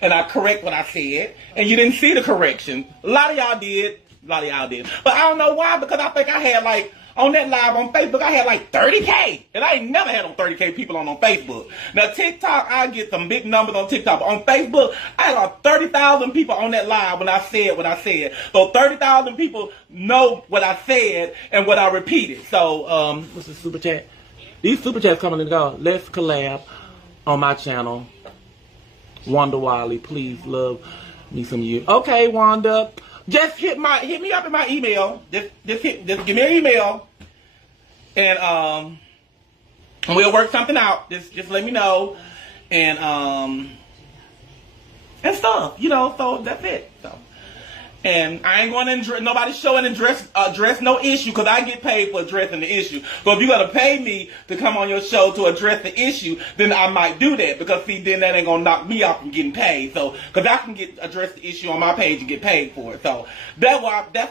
and I correct what I said, and you didn't see the correction. A lot of y'all did. A lot of y'all did. But I don't know why, because I think I had like, on that live on Facebook, I had like 30K. And I ain't never had on 30K people on Facebook. Now, TikTok, I get some big numbers on TikTok. But on Facebook, I had like 30,000 people on that live when I said what I said. So 30,000 people know what I said and what I repeated. So, what's the super chat? These super chats coming and go. Let's collab on my channel. Wanda Wiley, please love me some you. Okay, Wanda. Just hit me up in my email. Just give me an email, and we'll work something out. Just let me know, and stuff. You know, so that's it. So, and I ain't going to nobody showing address no issue, because I get paid for addressing the issue. So if you're gonna pay me to come on your show to address the issue, then I might do that, because see, then that ain't gonna knock me off from getting paid. So because I can address the issue on my page and get paid for it. So that's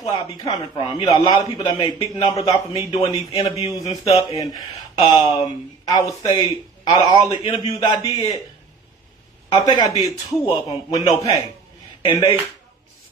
where I be coming from. You know, a lot of people that made big numbers off of me doing these interviews and stuff, and I would say out of all the interviews I did, I think I did 2 of them with no pay, and they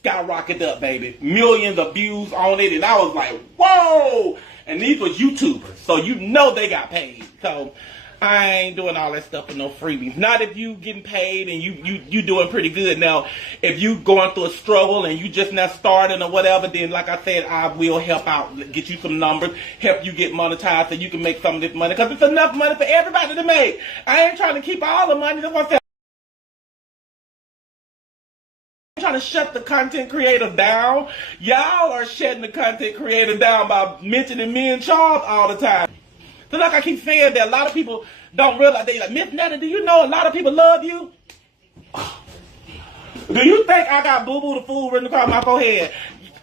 skyrocketed up, baby. Millions of views on it, and I was like, whoa! And these were YouTubers, so you know they got paid. So I ain't doing all that stuff for no freebies. Not if you getting paid and you doing pretty good. Now, if you going through a struggle and you just not starting or whatever, then like I said, I will help out, get you some numbers, help you get monetized so you can make some of this money, because it's enough money for everybody to make. I ain't trying to keep all the money. That's what I said. Trying to shut the content creators down. Y'all are shutting the content creators down by mentioning me and Charles all the time. So like I keep saying, that a lot of people don't realize. They like, Miss Netta, do you know a lot of people love you? Do you think I got Boo Boo the Fool written across my forehead?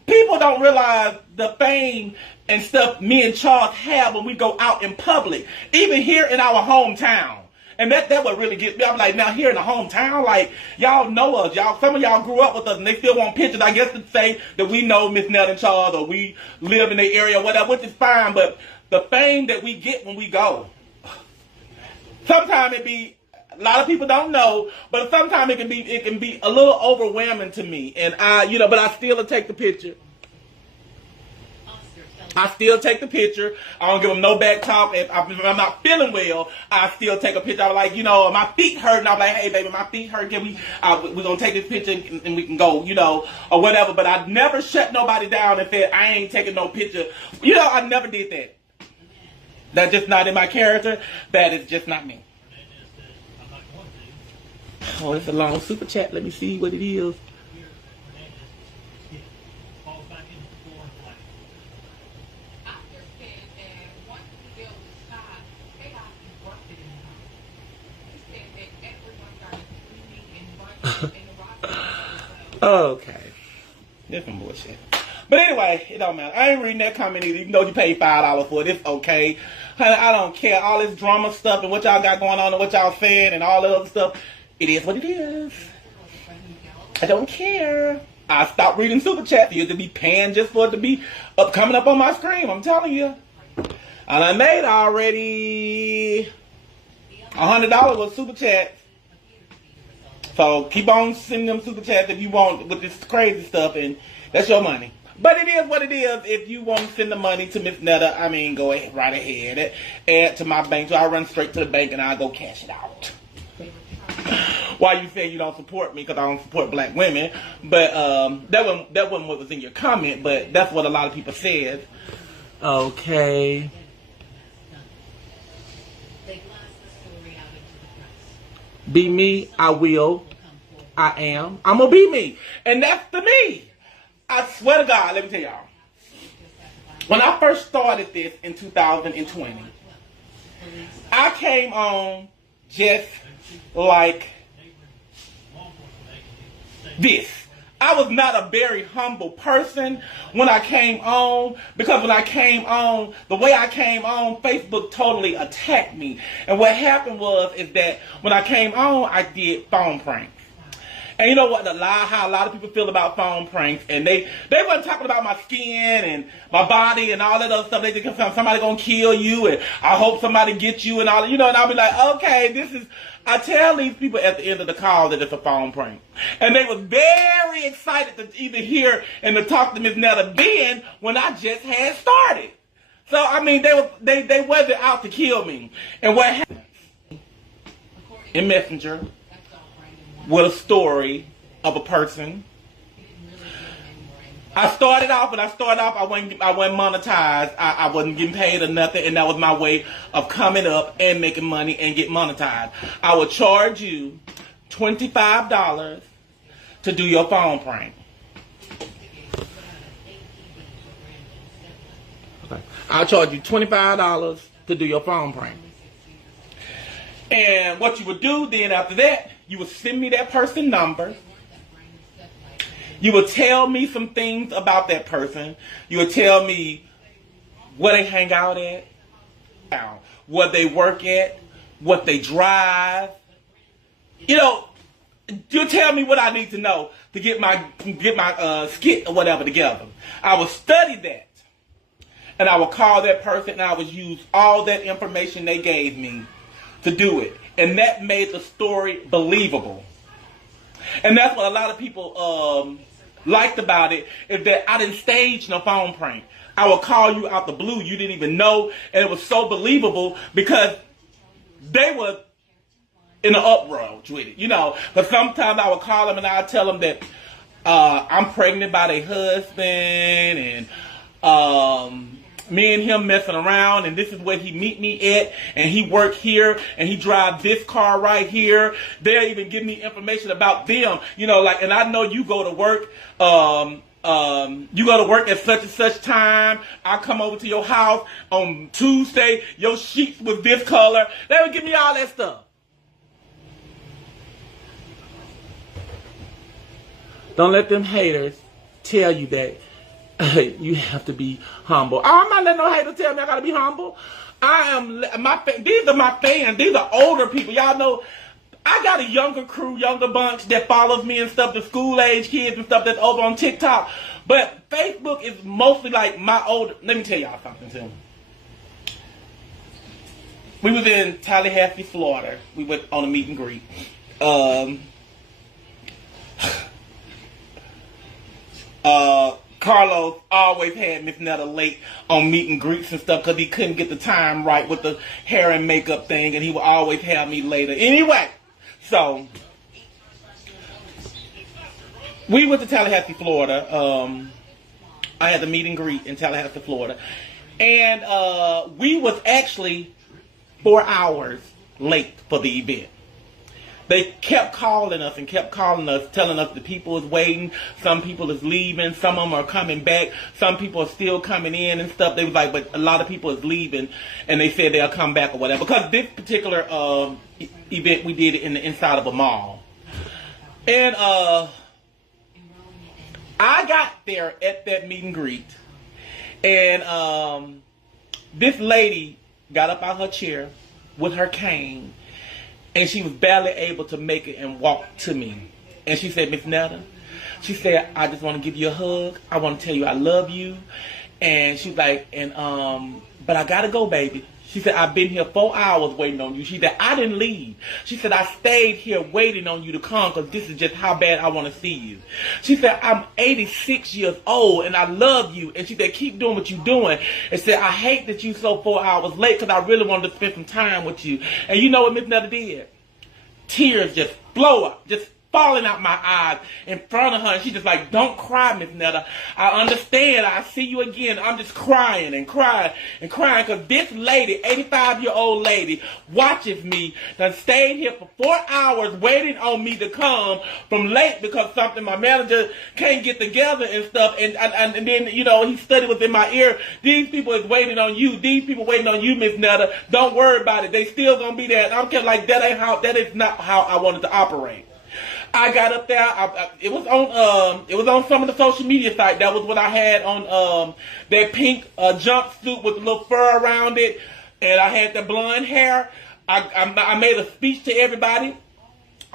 People don't realize the fame and stuff me and Charles have when we go out in public, even here in our hometown. And that would really get me. I'm like, now here in the hometown, like, y'all know us. Some of y'all grew up with us, and they still want pictures, I guess, to say that we know Miss Netta and Charles, or we live in the area, or whatever, which is fine. But the fame that we get when we go, sometimes it be, a lot of people don't know, but sometimes it can be a little overwhelming to me. And but I still take the picture. I still take the picture. I don't give them no back talk. If I'm not feeling well, I still take a picture. I'm like, my feet hurt, and I'm like, hey, baby, my feet hurt. Can we're going to take this picture and we can go, or whatever. But I never shut nobody down and said, I ain't taking no picture. I never did that. That's just not in my character. That is just not me. Oh, it's a long super chat. Let me see what it is. Okay. That's some bullshit. But anyway, it don't matter. I ain't reading that comment either, even though you paid $5 for it. It's okay. I don't care. All this drama stuff and what y'all got going on and what y'all saying and all that other stuff, it is what it is. I don't care. I stopped reading super chat. You to be paying just for it to be coming up on my screen. I'm telling you. And I made already $100 with super chat. So keep on sending them super chats if you want with this crazy stuff, and that's your money. But it is what it is. If you want to send the money to Miss Netta, go ahead, right ahead. Add to my bank, so I run straight to the bank and I'll go cash it out. Why you say you don't support me? Because I don't support black women. But that wasn't what was in your comment, but that's what a lot of people said. Okay. Be me, I will. I am. I'm going to be me. And that's the me. I swear to God, let me tell y'all. When I first started this in 2020, I came on just like this. I was not a very humble person when I came on, because when I came on, the way I came on, Facebook totally attacked me. And what happened is that when I came on, I did phone pranks. And you know what? How a lot of people feel about phone pranks, and they wasn't talking about my skin and my body and all that other stuff. They just somebody gonna kill you, and I hope somebody gets you and all. And I'll be like, okay, this is. I tell these people at the end of the call that it's a phone prank, and they was very excited to either hear and to talk to Miss Netta then when I just had started. So I mean, they wasn't out to kill me. And what happened in Messenger with a story of a person. I started off, I wasn't monetized. I wasn't getting paid or nothing, and that was my way of coming up and making money and get monetized. I would charge you $25 to do your phone prank. Okay. I'll charge you $25 to do your phone prank. And what you would do then after that, you would send me that person's number. You would tell me some things about that person. You would tell me where they hang out at, where they work at, what they drive. You tell me what I need to know to get my skit or whatever together. I would study that. And I would call that person and I would use all that information they gave me to do it. And that made the story believable. And that's what a lot of people liked about it, is that I didn't stage no phone prank. I would call you out the blue. You didn't even know. And it was so believable because they were in an uproar with it, But sometimes I would call them and I would tell them that I'm pregnant by their husband and me and him messing around, and this is where he meet me at, and he work here, and he drive this car right here. They'll even give me information about them, and I know you go to work, you go to work at such and such time. I come over to your house on Tuesday, your sheets was this color. They would give me all that stuff. Don't let them haters tell you that you have to be humble. I'm not letting no hater tell me I gotta be humble. These are my fans. These are older people. Y'all know I got a younger crew, younger bunch that follows me and stuff, the school age kids and stuff that's over on TikTok. But Facebook is mostly like my older. Let me tell y'all something too. We was in Tallahassee, Florida. We went on a meet and greet. Carlos always had Miss Netta late on meet and greets and stuff because he couldn't get the time right with the hair and makeup thing, and he would always have me later. Anyway, so we went to Tallahassee, Florida. I had the meet and greet in Tallahassee, Florida, and we was actually 4 hours late for the event. They kept calling us, telling us the people is waiting, some people is leaving, some of them are coming back, some people are still coming in and stuff. They was like, but a lot of people is leaving, and they said they'll come back or whatever. Because this particular event, we did it in the inside of a mall. And I got there at that meet and greet, and this lady got up out her chair with her cane, and she was barely able to make it and walk to me. And she said, Miss Netta, she said, I just want to give you a hug. I want to tell you I love you. And she's like, but I got to go, baby. She said, I've been here 4 hours waiting on you. She said, I didn't leave. She said, I stayed here waiting on you to come because this is just how bad I want to see you. She said, I'm 86 years old and I love you. And she said, keep doing what you're doing. And said, I hate that you so 4 hours late because I really wanted to spend some time with you. And you know what Miss Netta did? Tears just blow up, just falling out my eyes in front of her. And she just like, don't cry, Miss Netta. I understand. I see you again. I'm just crying and crying and crying because this lady, 85-year-old lady, watches me that stayed here for 4 hours waiting on me to come from late because something my manager can't get together and stuff. And then, he studied within my ear. These people is waiting on you. These people waiting on you, Miss Netta. Don't worry about it. They still gonna be there. And I'm kind of like, that is not how I wanted to operate. I got up there. It was on some of the social media sites. That was what I had on that pink jumpsuit with the little fur around it, and I had the blonde hair. I made a speech to everybody.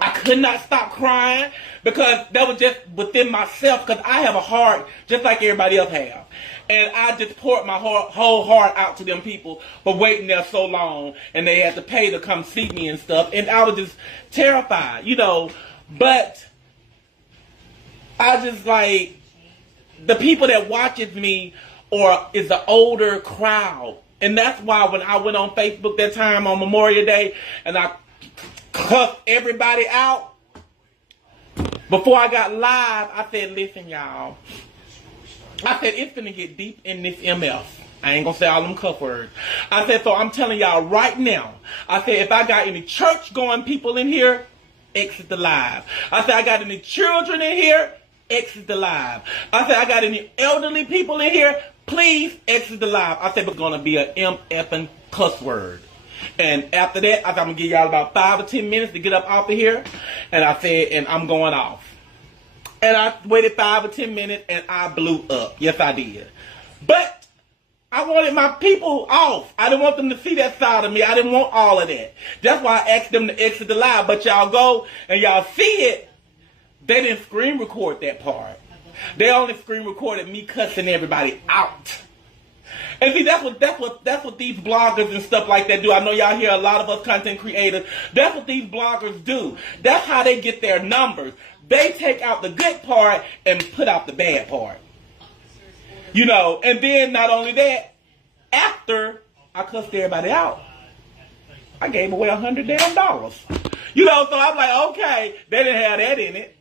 I could not stop crying because that was just within myself, because I have a heart just like everybody else have. And I just poured my whole heart out to them people for waiting there so long, and they had to pay to come see me and stuff. And I was just terrified, you know. But I just like, the people that watches me is the older crowd. And that's why when I went on Facebook that time on Memorial Day and I cussed everybody out, before I got live, I said, listen, y'all. I said, it's gonna get deep in this MF. I ain't gonna say all them cuss words. I said, so I'm telling y'all right now. I said, if I got any church-going people in here, exit the live. I said, I got any children in here, exit the live. I said, I got any elderly people in here, please exit the live. I said, it's gonna be an MFing cuss word. And after that, I said, I'm going to give y'all about 5 or 10 minutes to get up off of here. And I said, and I'm going off. And I waited 5 or 10 minutes and I blew up. Yes, I did. But I wanted my people off. I didn't want them to see that side of me. I didn't want all of that. That's why I asked them to exit the live. But y'all go and y'all see it. They didn't screen record that part. They only screen recorded me cussing everybody out. And see, that's what these bloggers and stuff like that do. I know y'all hear a lot of us content creators. That's what these bloggers do. That's how they get their numbers. They take out the good part and put out the bad part. You know, and then not only that, after I cussed everybody out, I gave away $100 damn. You know, so I'm like, okay, they didn't have that in it.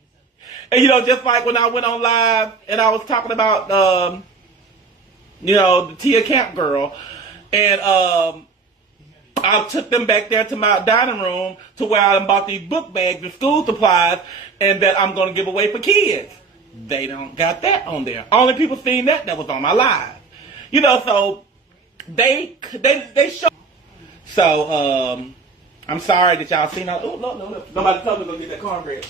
And you know, just like when I went on live and I was talking about you know, the Tia Camp girl, and I took them back there to my dining room to where I bought these book bags and school supplies, and that I'm going to give away for kids. They don't got that on there. Only people seen that was on my live. You know, so they show. So I'm sorry that y'all seen all. Oh no, nobody told me to go get that cornbread.